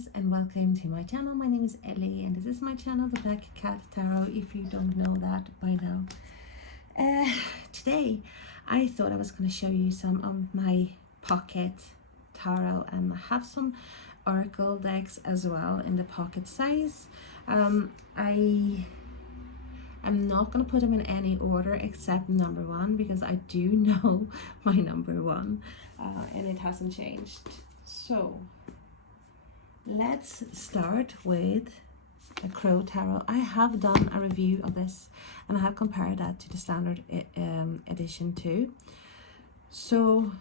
guys, and welcome to my channel. My name is Ellie and this is my channel, the Black Cat Tarot, if you don't know that by now. Today I thought I was going to show you some of my pocket tarot, and I have some oracle decks as well in the pocket size. I'm not going to put them in any order except number one, because I do know my number one and it hasn't changed. So let's start with a Crow Tarot. I have done a review of this and I have compared that to the standard edition too. So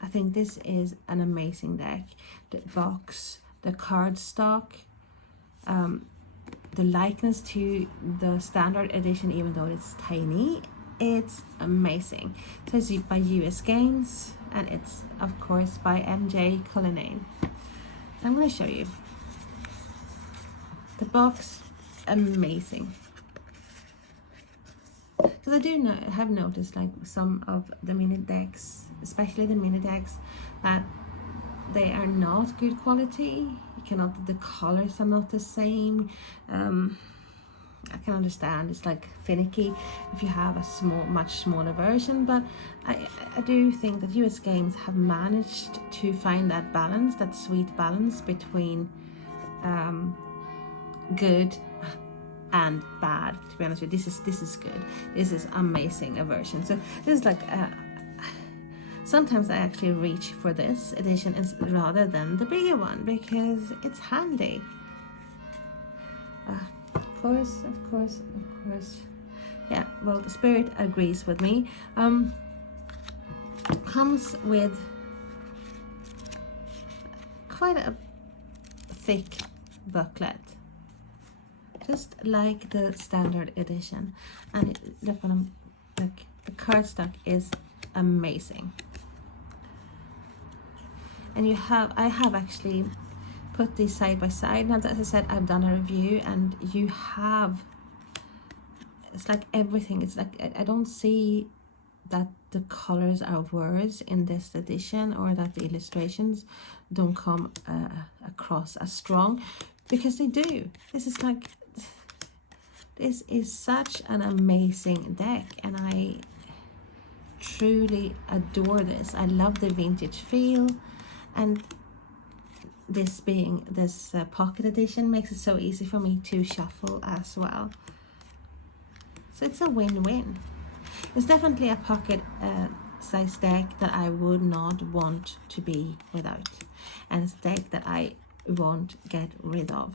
I think this is an amazing deck. The box, the card stock, the likeness to the standard edition, even though it's tiny, it's amazing. So it's by US Games and it's of course by MJ Cullinane. So I'm going to show you the box. Amazing, because I do have noticed like some of the mini decks, especially the mini decks, that they are not good quality. You cannot, the colors are not the same. I can understand it's like finicky if you have a much smaller version, but I do think that US Games have managed to find that balance, that sweet balance between good and bad. To be honest with you, this is good. This is amazing a version. So this is like sometimes I actually reach for this edition rather than the bigger one because it's handy. Of course. Yeah, well, the spirit agrees with me. Comes with quite a thick booklet, just like the standard edition. And look, the cardstock is amazing. And I have actually put these side by side. Now, as I said, I've done a review, and you have, it's like everything. It's like I don't see that the colors are worse in this edition, or that the illustrations don't come across as strong, because they do. This is such an amazing deck, and I truly adore this. I love the vintage feel, and this being this pocket edition makes it so easy for me to shuffle as well. So it's a win-win. It's definitely a pocket size deck that I would not want to be without, and it's a deck that I won't get rid of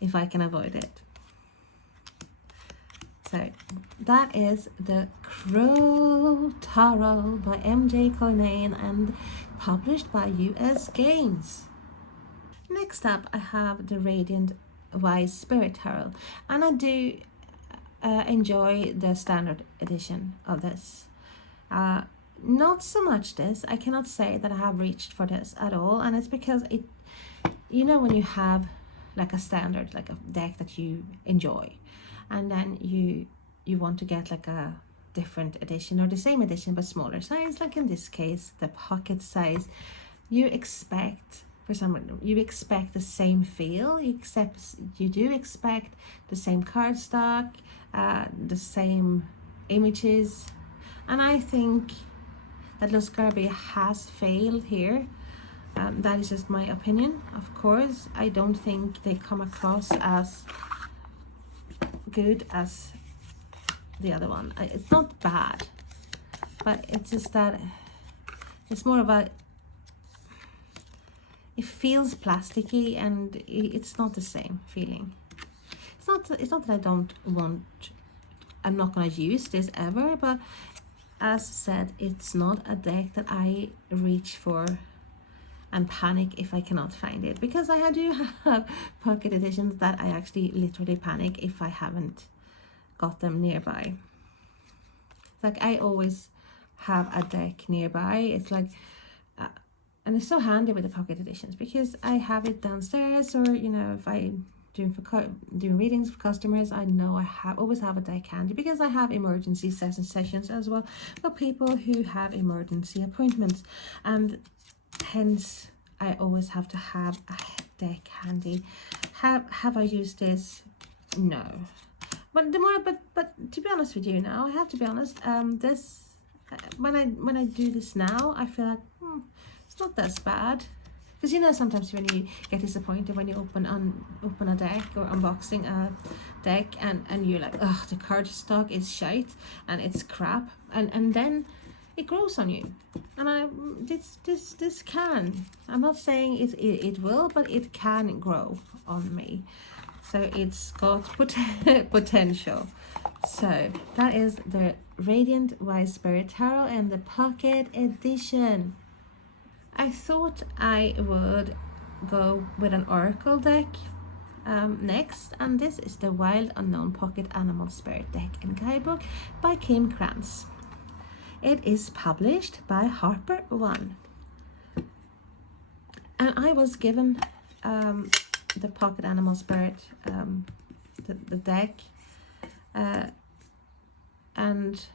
if I can avoid it. So that is the Crow Tarot by MJ Cullinane and published by US Games. Next up, I have the Radiant Wise Spirit Tarot, and I do enjoy the standard edition of this. Not so much this. I cannot say that I have reached for this at all, and it's because it, you know, when you have like a standard, like a deck that you enjoy, and then you want to get like a different edition or the same edition but smaller size, like in this case the pocket size, you expect, for some reason, you expect the same feel, you do expect the same cardstock, the same images, and I think that Los Garbi has failed here. That is just my opinion. Of course, I don't think they come across as good as the other one. It's not bad, but it's just that it's more of a, it feels plasticky, and it's not the same feeling. It's not that I'm not going to use this ever, but as said, it's not a deck that I reach for and panic if I cannot find it, because I do have pocket editions that I actually literally panic if I haven't got them nearby. It's like I always have a deck nearby. It's like and it's so handy with the pocket editions, because I have it downstairs, or you know, if I do readings for customers, I know I always have a deck handy, because I have emergency sessions as well for people who have emergency appointments, and hence I always have to have a deck handy. Have I used this? No. But the more, but to be honest with you now, I have to be honest. This when I do this now, I feel like it's not that bad. Because you know, sometimes when you get disappointed when you open a deck or unboxing a deck, and you're like, oh, the card stock is shite and it's crap, and then it grows on you. And this can, I'm not saying it will, but it can grow on me. So it's got potential. So that is the Radiant-Waite Spirit Tarot and the Pocket Edition. I thought I would go with an oracle deck next, and this is the Wild Unknown Pocket Animal Spirit Deck and Guidebook by Kim Krantz. It is published by Harper One, and I was given the Pocket Animal Spirit, the deck, and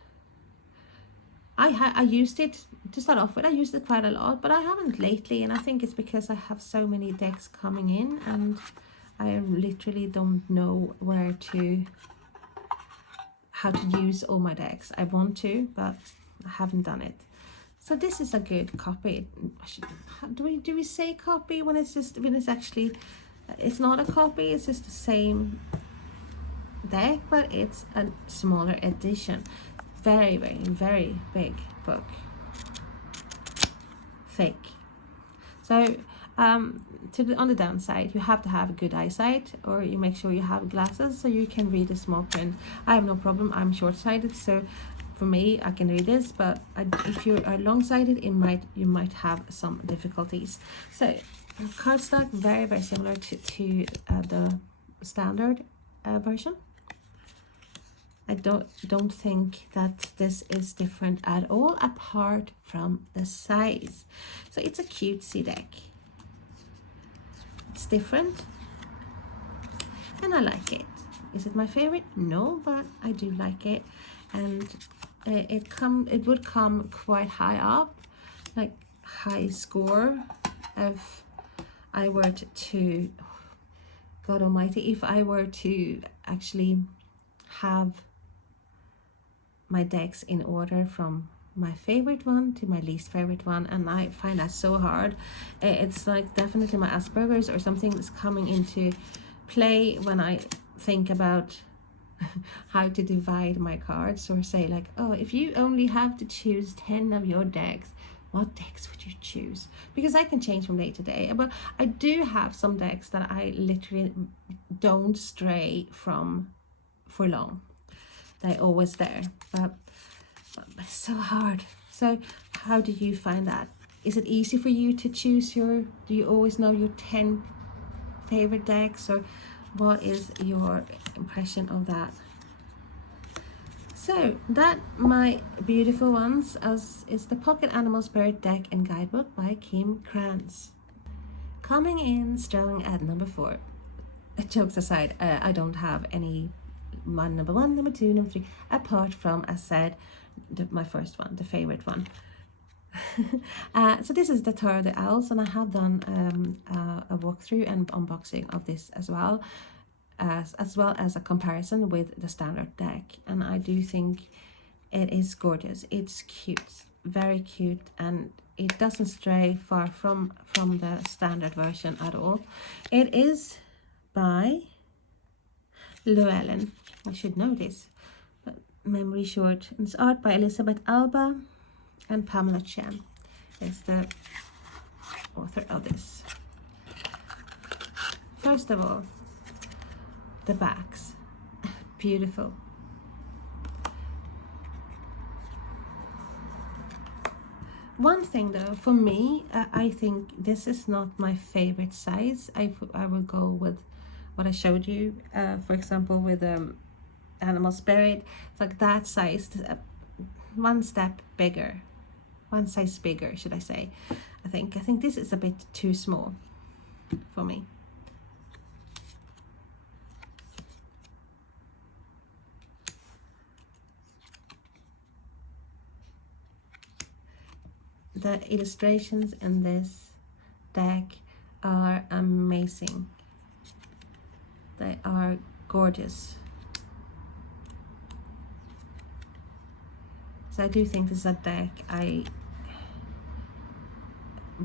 I used it to start off with. I used it quite a lot, but I haven't lately, and I think it's because I have so many decks coming in and I literally don't know how to use all my decks. I want to, but I haven't done it. So this is a good copy. Do we say copy when it's actually, it's not a copy, it's just the same deck, but it's a smaller edition. Very, very, very big book. Thick. So on the downside, you have to have good eyesight, or you make sure you have glasses so you can read the small print. I have no problem. I'm short-sighted, so for me, I can read this. But if you are long-sighted, you might have some difficulties. So cardstock, very, very similar to the standard version. I don't think that this is different at all, apart from the size. So it's a cutesy deck. It's different, and I like it. Is it my favorite? No, but I do like it, and it would come quite high up, like high score, if I were to God Almighty, if I were to actually have my decks in order from my favorite one to my least favorite one, and I find that so hard. It's like definitely my Asperger's or something that's coming into play when I think about how to divide my cards, or say like, oh, if you only have to choose 10 of your decks, what decks would you choose? Because I can change from day to day, but I do have some decks that I literally don't stray from for long. They're always there, but it's so hard. So how do you find that? Is it easy for you to choose do you always know your 10 favorite decks, or what is your impression of that? So that, my beautiful ones, is the Pocket Animal Spirit Deck and Guidebook by Kim Krantz. Coming in strong at number 4. Jokes aside, I don't have any number 1, number 2, number 3, apart from, as said, my first one, the favorite one. So this is the Tarot the Owls, and I have done a walkthrough and unboxing of this as well as a comparison with the standard deck, and I do think it is gorgeous. It's cute, very cute, and it doesn't stray far from the standard version at all. It is by Llewellyn. I should know this, but memory short. It's art by Elizabeth Alba, and Pamela Chen is the author of this. First of all, the backs, beautiful. One thing though, for me, I think this is not my favorite size. I will go with what I showed you, for example, with Animal Spirit. It's like that size, one size bigger, should I say. I think this is a bit too small for me. The illustrations in this deck are amazing. They are gorgeous. So I do think this is a deck I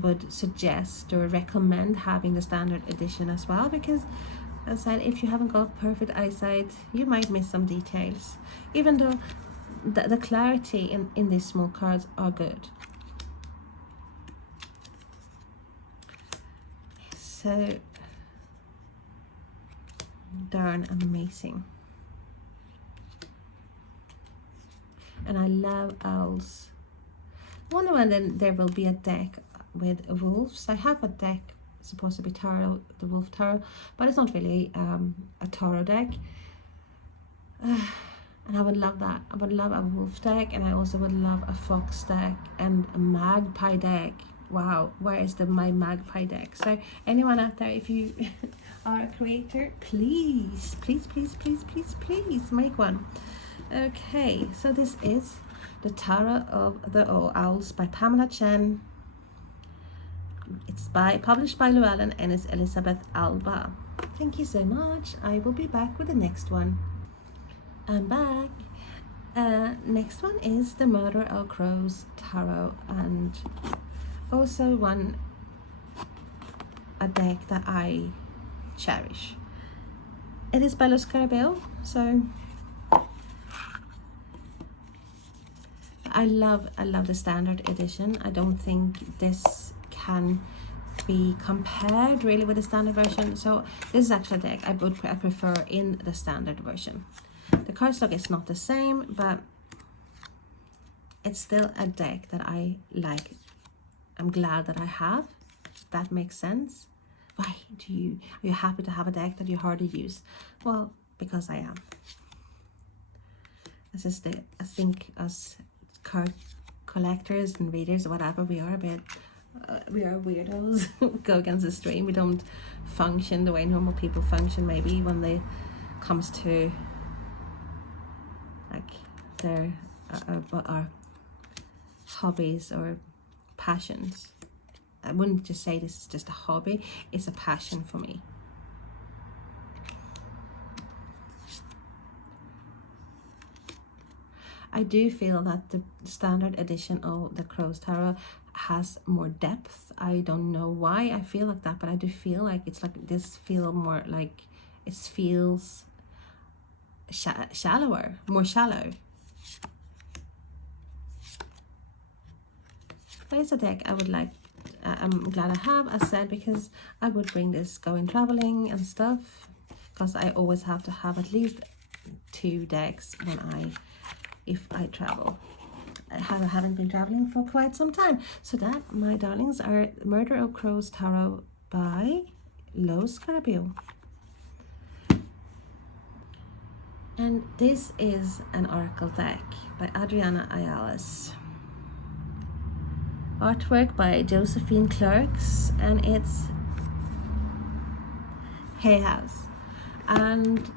would suggest or recommend having the standard edition as well, because as I said, if you haven't got perfect eyesight, you might miss some details, even though the clarity in these small cards are good. So darn amazing. And I love owls. I wonder when then there will be a deck with wolves. I have a deck supposed to be tarot, the wolf tarot, but it's not really a tarot deck. And I would love that. I would love a wolf deck, and I also would love a fox deck and a magpie deck. Wow, where is my magpie deck? So anyone out there, if you are a creator, please, please, please, please, please, please make one. Okay, so this is the Tarot of the Owls by Pamela Chen. It's published by Llewellyn and is Elizabeth Alba. Thank you so much. I will be back with the next one. I'm back. Next one is the Murder of Crows Tarot, and also a deck that I cherish. It is by Carabel, so I love the standard edition. I don't think this can be compared really with the standard version. So this is actually a deck I prefer in the standard version. The cardstock is not the same, but it's still a deck that I like. I'm glad that I have. That makes sense. Why are you happy to have a deck that you hardly use? Well, because I am. This is I think us card collectors and readers, whatever, we are a bit we are weirdos. Go against the stream. We don't function the way normal people function, maybe when they comes to like their our hobbies or passions. I wouldn't just say this is just a hobby, it's a passion for me. I do feel that the standard edition of the Crows Tarot has more depth. I don't know why I feel like that, but I do feel like it's like this feel more like it feels shallower, more shallow. But it's a deck I would like. I'm glad I have, as said, because I would bring this going traveling and stuff, because I always have to have at least 2 decks if I travel. I haven't been traveling for quite some time. So that, my darlings, are Murder of Crows Tarot by Los Carabeo. And this is an oracle deck by Adriana Ayales. Artwork by Josephine Clerks, and it's Hay House. And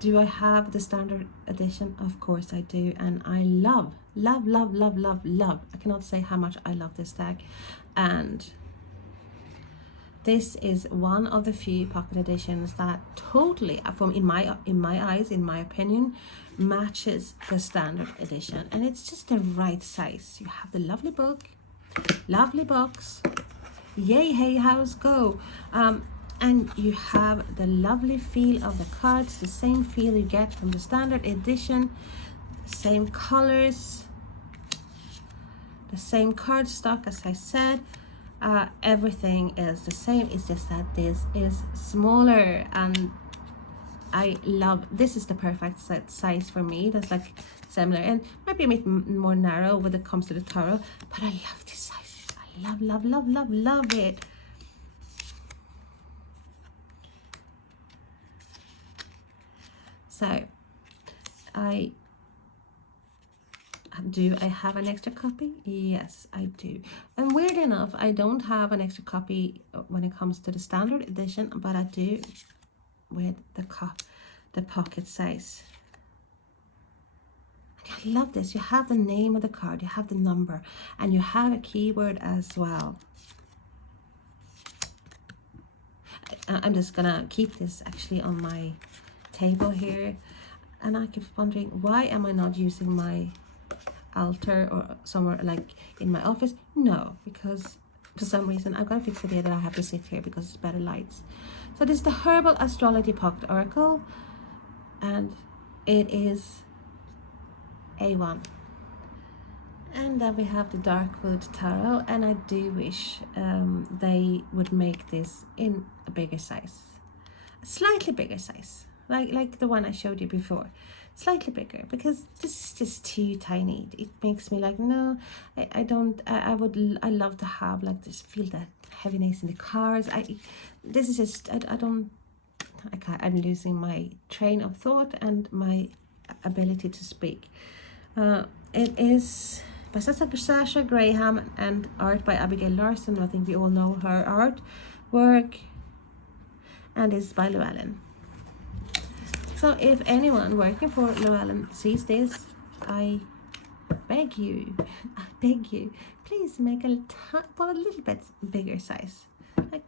do I have the standard edition? Of course I do, and I love. I cannot say how much I love this deck, and this is one of the few pocket editions that totally, in my eyes, in my opinion, matches the standard edition, and it's just the right size. You have the lovely book, lovely box, yay Hay House, go, and you have the lovely feel of the cards, the same feel you get from the standard edition, same colors, the same card stock, as I said. Everything is the same. It's just that this is smaller, and I love this. Is the perfect size for me. That's like similar, and might be a bit more narrow when it comes to the tarot, but I love this size. I love it. So do I have an extra copy? Yes, I do. And weird enough, I don't have an extra copy when it comes to the standard edition, but I do with the pocket size. I love this. You have the name of the card, you have the number, and you have a keyword as well. I'm just gonna keep this actually on my table here, and I keep wondering, why am I not using my altar or somewhere like in my office? No, because for some reason I've got a fixed idea that I have to sit here because it's better lights. So this is the Herbal Astrology Pocket Oracle, and it is A1. And then we have the Darkwood Tarot, and I do wish they would make this in a bigger size, a slightly bigger size, like the one I showed you before, slightly bigger, because this is just too tiny. It makes me like, no, I don't. I love to have like this, feel that heaviness in the cards. This is just I'm losing my train of thought and my ability to speak. It is by Sasha Graham and art by Abigail Larson. I think we all know her artwork, and it's by Llewellyn. So if anyone working for Llewellyn sees this, I beg you, please make a little bit bigger size, like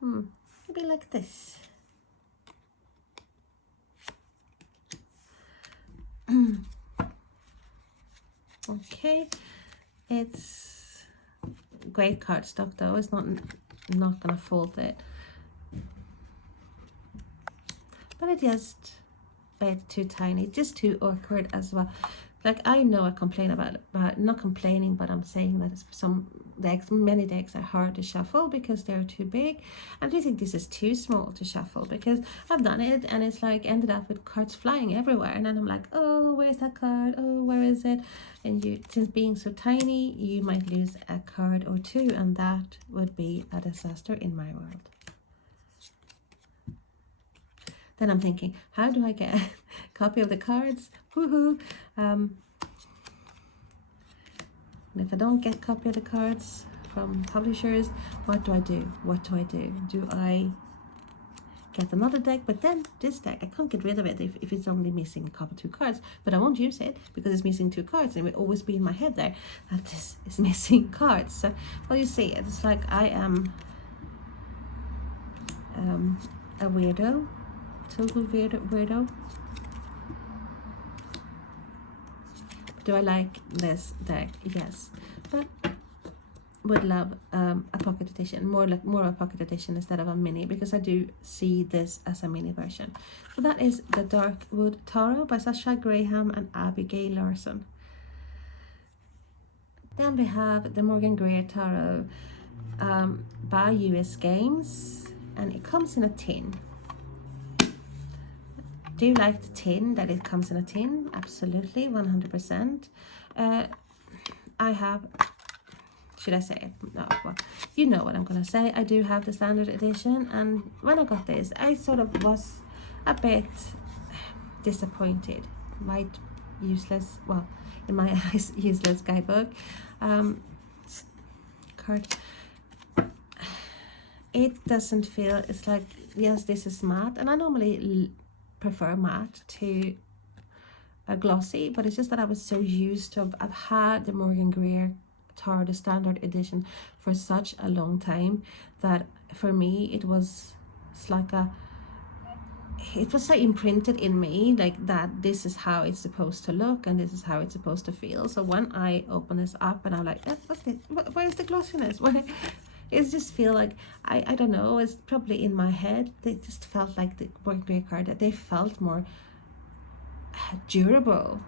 maybe like this. Okay, it's great cardstock though. It's not gonna fold it, but it just bit too tiny, just too awkward as well. Like, I know I complain about not complaining, but I'm saying that many decks are hard to shuffle because they're too big. I do think this is too small to shuffle, because I've done it and it's like ended up with cards flying everywhere, and then I'm like, oh, where's that card? Oh, where is it? And since being so tiny, you might lose a card or two, and that would be a disaster in my world. Then I'm thinking, how do I get a copy of the cards? Woohoo! And if I don't get a copy of the cards from publishers, what do I do? Do I get another deck? But then this deck, I can't get rid of it if it's only missing a couple, 2 cards. But I won't use it because it's missing 2 cards, and it will always be in my head there that this is missing cards. So, well, you see, it's like I am a weirdo. Total weirdo. Do I like this deck? Yes, but would love a pocket edition, more of a pocket edition instead of a mini, because I do see this as a mini version. So that is the Darkwood Tarot by Sasha Graham and Abigail Larson. Then we have the Morgan Greer Tarot by US Games, and it comes in a tin. Do you like the tin, that it comes in a tin? Absolutely, 100%. I have, should I say it? No, well, you know what I'm gonna say. I do have the standard edition, and when I got this, I sort of was a bit disappointed. Right, useless, well, in my eyes, useless guidebook. Card. It doesn't feel, it's like, yes, this is matte, and I normally prefer matte to a glossy, but it's just that I was so used to, I've had the Morgan Greer Tarot, the standard edition, for such a long time that for me it was like it was so imprinted in me, like that this is how it's supposed to look and this is how it's supposed to feel. So when I open this up and I'm like, what's this? Where's the glossiness? It just feel like, I don't know, it's probably in my head, they just felt like the Morgan Greer card, that they felt more durable,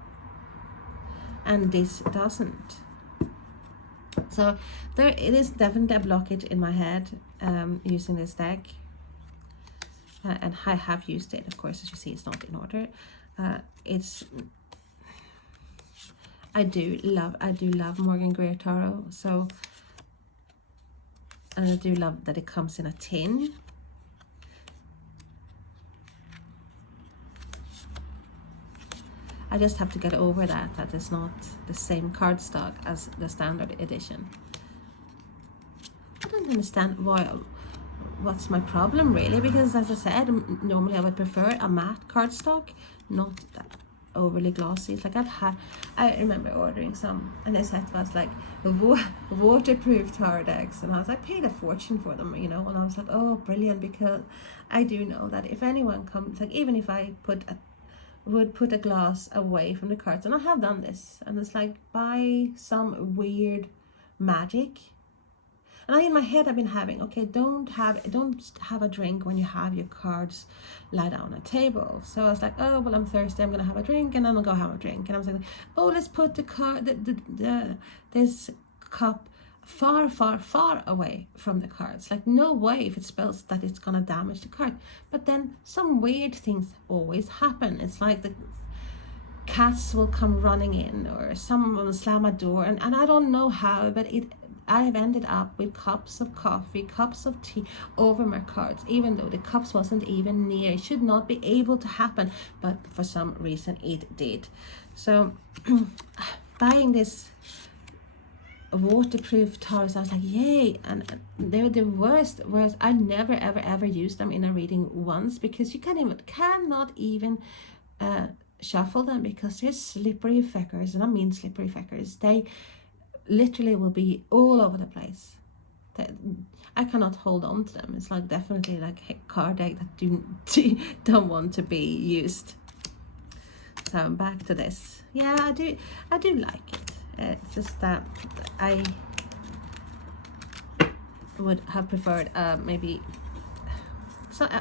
and this doesn't. So there, it is definitely a blockage in my head using this deck, and I have used it, of course. As you see, it's not in order. I do love Morgan Greer Tarot, so, and I do love that it comes in a tin. I just have to get over that it's not the same cardstock as the standard edition. I don't understand what's my problem really, because as I said, normally I would prefer a matte cardstock, not that. overly glossy. It's like I remember ordering some, and they said it was like waterproof tarot decks, and I was like, paid a fortune for them, you know, and I was like, oh, brilliant, because I do know that if anyone comes, like, even if I would put a glass away from the cards, and I have done this, and it's like, by some weird magic. And in my head I've been having, okay, don't have a drink when you have your cards lie down on a table. So I was like, oh, well, I'm thirsty, I'm gonna have a drink, and then I'll go have a drink. And I was like, oh, let's put this cup far away from the cards. Like, no way if it spells that it's gonna damage the card. But then some weird things always happen. It's like the cats will come running in, or someone will slam a door, and I don't know how, but I have ended up with cups of coffee, cups of tea over my cards, even though the cups wasn't even near. It should not be able to happen, but for some reason it did. So buying this waterproof tarots, I was like, yay. And they're the worst. I never ever use them in a reading once, because you cannot even shuffle them, because they're slippery feckers, and I mean slippery feckers. They literally will be all over the place. I cannot hold on to them. It's like definitely like a card deck that don't want to be used. So back to this. Yeah, I do like it. It's just that I would have preferred maybe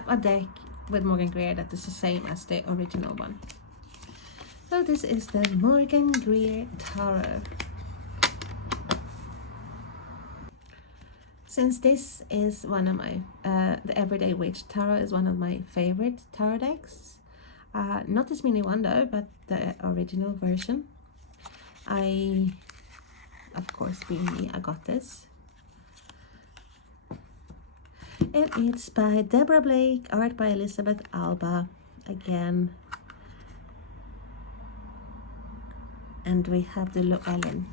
a deck with Morgan Greer that is the same as the original one. So this is the Morgan Greer Tarot. Since this is one of my, the Everyday Witch Tarot is one of my favorite tarot decks. Not this mini one though, but the original version. Of course, being me, I got this. And it's by Deborah Blake, art by Elizabeth Alba, again. And we have the Llewellyn.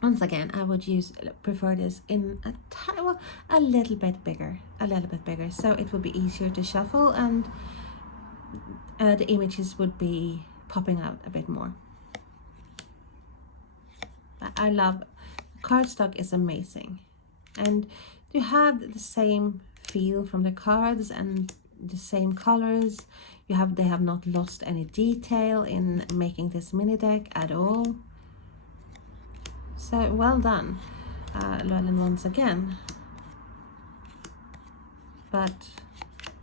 Once again, I would prefer this in a little bit bigger, so it would be easier to shuffle, and the images would be popping out a bit more. I love cardstock, is amazing, and you have the same feel from the cards and the same colors. They have not lost any detail in making this mini deck at all. So well done, Llewellyn, once again. But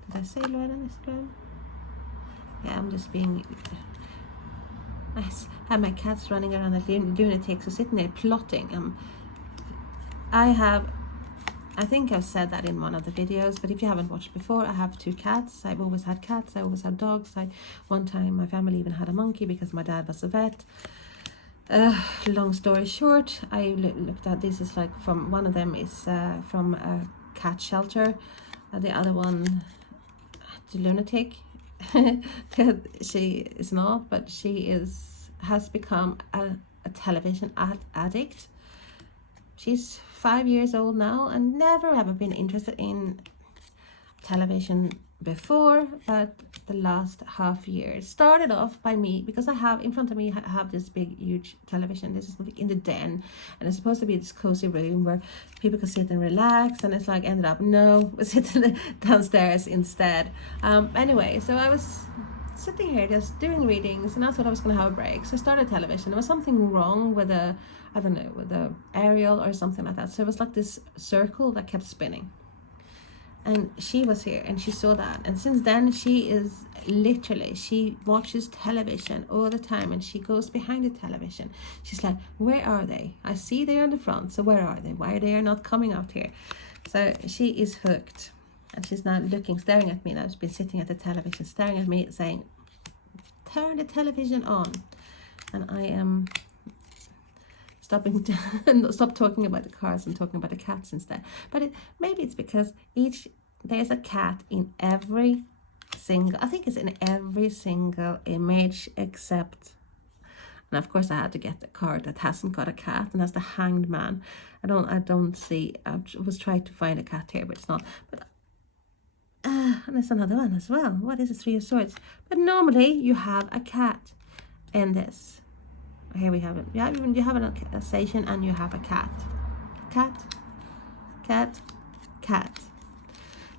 did I say Llewellyn this time? Yeah, I'm just being. I have my cats running around like lunatics, so sitting there plotting. I think I've said that in one of the videos, but if you haven't watched before, I have 2 cats. I've always had cats. I always had dogs. One time my family even had a monkey because my dad was a vet. Long story short, I looked at this. Is like from one of them is from a cat shelter, the other one, the lunatic. She is not, but she has become a television addict. She's 5 years old now and never ever been interested in television before, but the last half year started off by me, because I have in front of me, I have this big huge television. This is like in the den, and it's supposed to be this cozy room where people can sit and relax, and it's like ended up sitting downstairs instead. Anyway, so I was sitting here just doing readings, and I thought I was gonna have a break, so I started television. There was something wrong with the aerial or something like that, so it was like this circle that kept spinning. And she was here and she saw that, and since then she watches television all the time, and she goes behind the television. She's like, where are they? I see they're on the front, so where are they? Why are they not coming out here? So she is hooked, and she's now staring at me, and I've been sitting at the television staring at me saying, turn the television on. And I am stop talking about the cars and talking about the cats instead. But maybe it's because there's a cat in every single, I think it's in every single image, except, and of course I had to get the card that hasn't got a cat, and that's the Hanged Man. I don't see, I was trying to find a cat here, but it's not. But And there's another one as well. What is a Three of Swords? But normally you have a cat in this. Here we have it. Yeah, you have a station and you have a cat. Cat, cat, cat.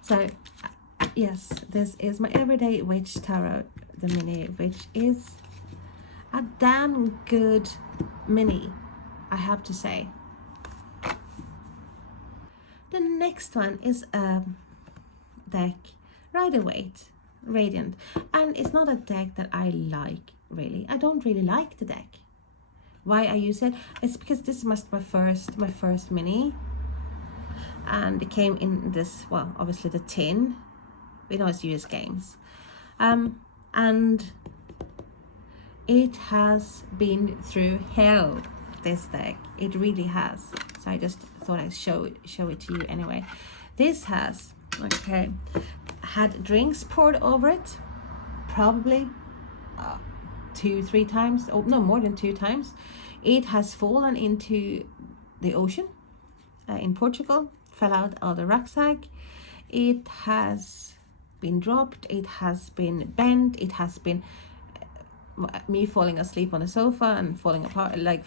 So, yes, this is my Everyday Witch Tarot, the mini, which is a damn good mini, I have to say. The next one is a deck, Rider-Waite, Radiant. And it's not a deck that I like, really. I don't really like the deck. Why I use it? It's because this is my first mini. And it came in this, well, obviously the tin. We know it's US Games. And it has been through hell, this deck. It really has. So I just thought I'd show it to you anyway. This has, okay, had drinks poured over it, probably 2-3 times. Oh no, more than 2 times. It has fallen into the ocean in Portugal, fell out of the rucksack. It has been dropped, it has been bent, it has been me falling asleep on the sofa and falling apart, like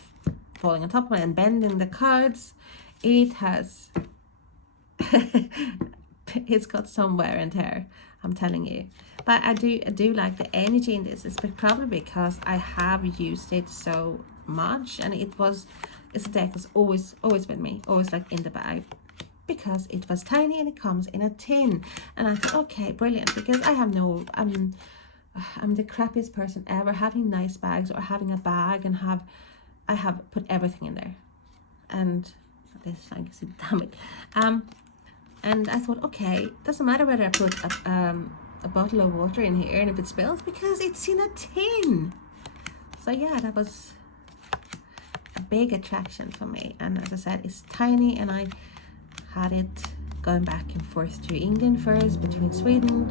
falling on top of it and bending the cards. It has it's got some wear and tear, I'm telling you. But I do like the energy in this. It's probably because I have used it so much, and it's a deck that's always with me, always like in the bag, because it was tiny and it comes in a tin. And I thought, okay, brilliant, because I have no I'm the crappiest person ever having nice bags, or having a bag and I have put everything in there. And this I guess, damn it. And I thought, okay, doesn't matter whether I put a bottle of water in here and if it spills, because it's in a tin. So yeah, that was a big attraction for me. And as I said, it's tiny, and I had it going back and forth to England first, between Sweden.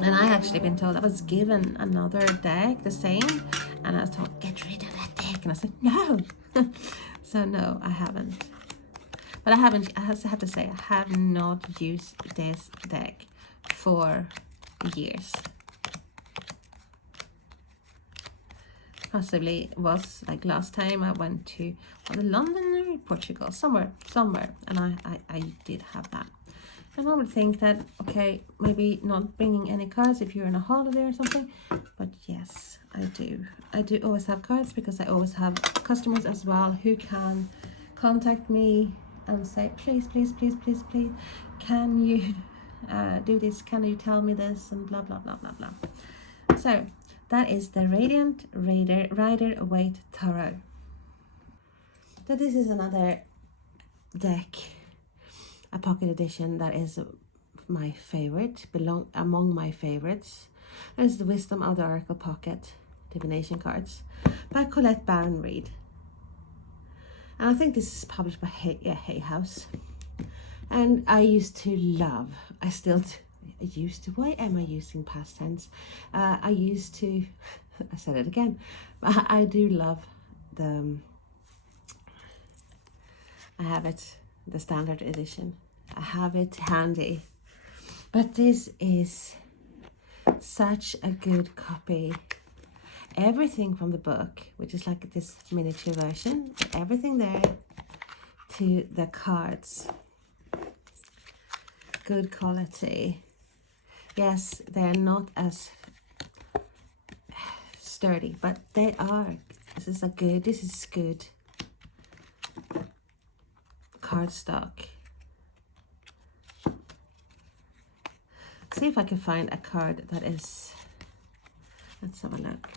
And I actually been told, I was given another deck, the same, and I was told, get rid of that deck. And I said, no. So no, I haven't. But I have to say, I have not used this deck for years. Possibly was like last time I went to London or Portugal, somewhere, and I did have that. And I would think that, okay, maybe not bringing any cards if you're on a holiday or something, but yes, I do. I do always have cards, because I always have customers as well who can contact me and say, please, can you do this? Can you tell me this? And blah, blah, blah, blah, blah. So that is the Radiant Rider-Waite Tarot. So this is another deck, a pocket edition that is my favorite, among my favorites. It's the Wisdom of the Oracle Pocket Divination Cards by Colette Baron Reid. And I think this is published by Hay House. And I used to love, I still used to, why am I using past tense? I used to, I said it again, but I do love I have it, the standard edition. I have it handy. But this is such a good copy. Everything from the book, which is like this miniature version, everything there, to the cards. Good quality. Yes, they're not as sturdy, but they are. This is good cardstock. See if I can find a card that is, let's have a look.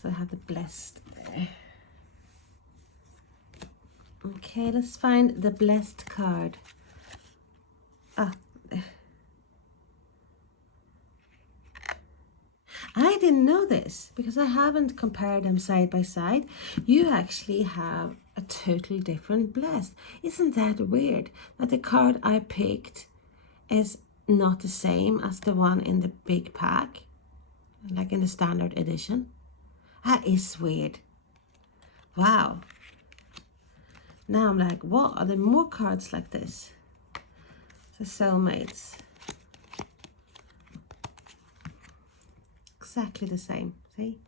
So I have the blessed there. Okay, let's find the blessed card. I didn't know this, because I haven't compared them side by side. You actually have a totally different blessed. Isn't that weird that the card I picked is not the same as the one in the big pack, like in the standard edition? That is weird. Wow. Now I'm like, what? Are there more cards like this? the soulmates. Exactly the same, see?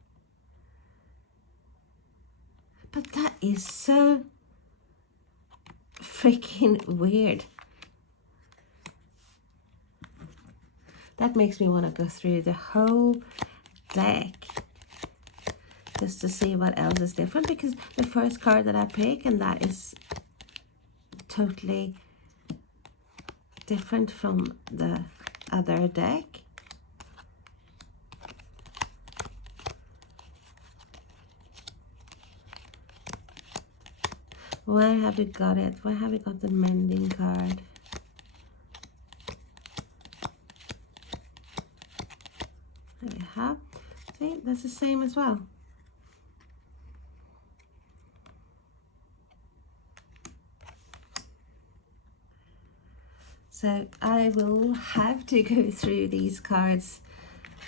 But that is so freaking weird. That makes me want to go through the whole deck just to see what else is different, because the first card that I pick, and that is totally different from the other deck. Where have we got it? Where have we got the mending card? There we have. See, that's the same as well. So I will have to go through these cards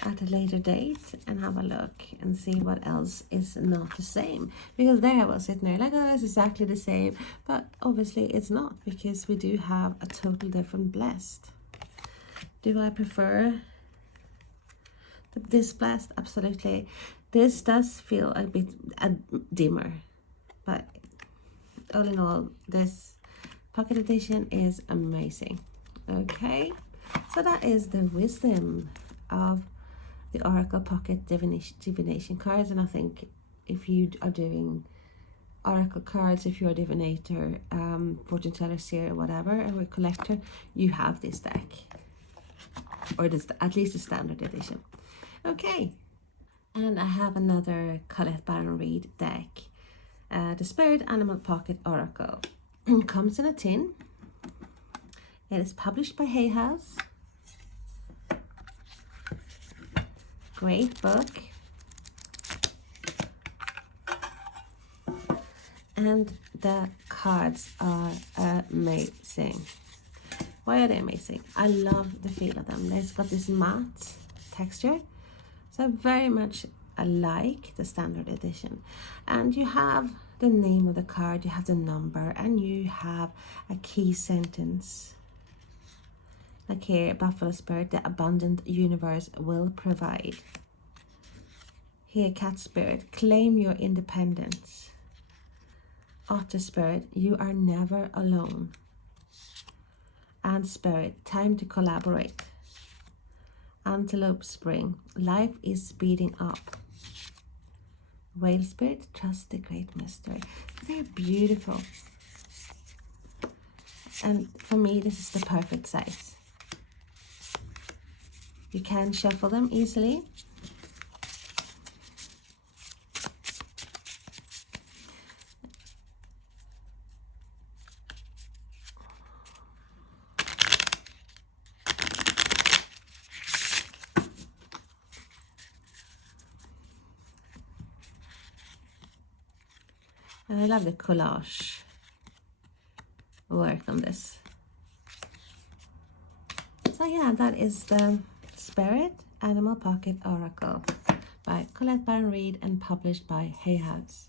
at a later date and have a look and see what else is not the same, because there I was sitting there like, oh, it's exactly the same, but obviously it's not, because we do have a total different blessed. Do I prefer this blessed? Absolutely. This does feel a bit dimmer, but all in all, this pocket edition is amazing. Okay, so that is the wisdom of the Oracle Pocket divination cards. And I think if you are doing Oracle cards, if you're a divinator, fortune teller, seer, whatever, or a collector, you have this deck, or this, at least the standard edition. Okay, and I have another Colette Baron Reid deck, the Spirit Animal Pocket Oracle. It comes in a tin. It is published by Hay House. Great book. And the cards are amazing. Why are they amazing? I love the feel of them. It's got this matte texture, so very much alike the standard edition. And you have the name of the card, you have the number, and you have a key sentence. Like here, Buffalo Spirit, the abundant universe will provide. Here, Cat Spirit, claim your independence. Otter Spirit, you are never alone. Ant Spirit, time to collaborate. Antelope Spring, life is speeding up. Whale Spirit, trust the great mystery. They're beautiful. And for me, this is the perfect size. You can shuffle them easily. And I love the collage work on this. So yeah, that is the Spirit Animal Pocket Oracle by Colette Baron Reid and published by Hay House.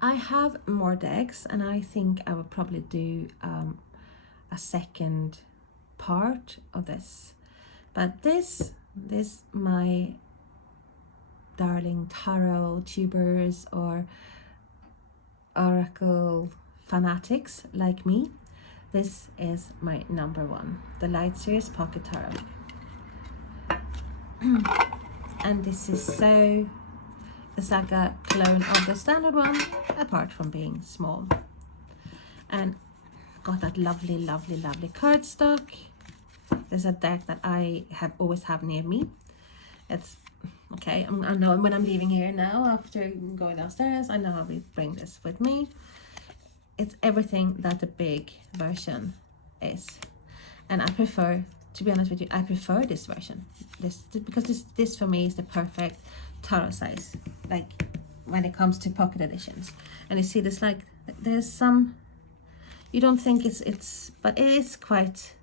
I have more decks, and I think I will probably do a second part of this. But this my darling tarot tubers or oracle fanatics like me, this is my number one, the Lightseer Pocket Tarot. And this is so, it's like a clone of the standard one, apart from being small. And got that lovely, lovely, lovely cardstock. There's a deck that I always have near me. It's okay, I know when I'm leaving here now, after going downstairs, I know I will bring this with me. It's everything that the big version is. And I prefer, to be honest with you, I prefer this version. Because this for me is the perfect tarot size, like when it comes to pocket editions. And you see this, like, there's some, you don't think it's, but it is quite,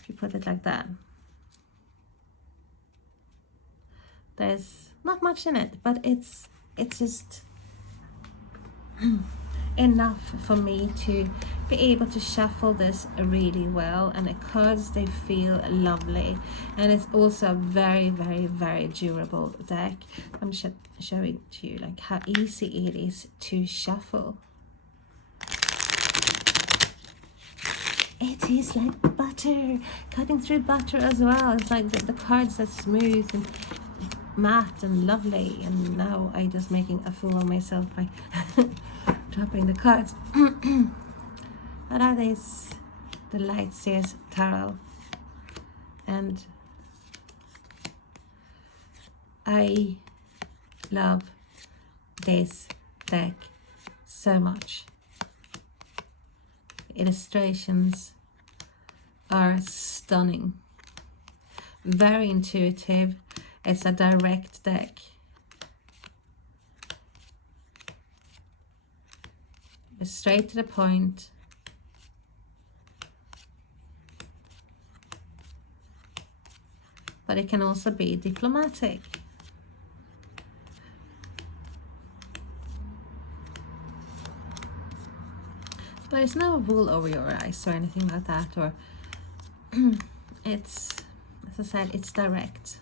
if you put it like that. There's not much in it, but it's just enough for me to be able to shuffle this really well, and the cards, they feel lovely, and it's also a very, very, very durable deck. I'm showing to you like how easy it is to shuffle. It is like butter, cutting through butter as well. It's like the cards are smooth and matte and lovely, and now I just making a fool of myself by dropping the cards. And that is the Lightseer Tarot, and I love this deck so much. Illustrations are stunning, very intuitive. It's a direct deck. It's straight to the point. But it can also be diplomatic. But it's no wool over your eyes or anything like that, or it's, as I said, it's direct.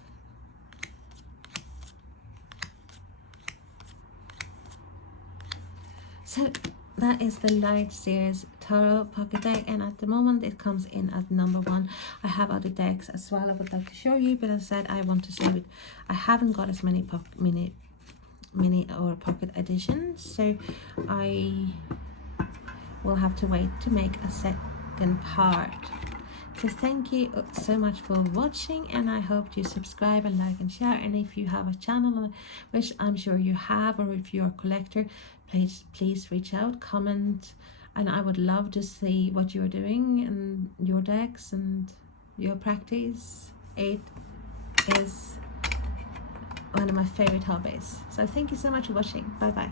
So that is the Lightseer Tarot Pocket Deck, and at the moment it comes in at #1. I have other decks as well I would like to show you, but as I said, I want to save it. I haven't got as many mini or pocket editions, so I will have to wait to make a second part. So thank you so much for watching, and I hope you subscribe and like and share. And if you have a channel, which I'm sure you have, or if you're a collector, please reach out, comment, and I would love to see what you're doing and your decks and your practice. It is one of my favorite hobbies. So thank you so much for watching. Bye bye.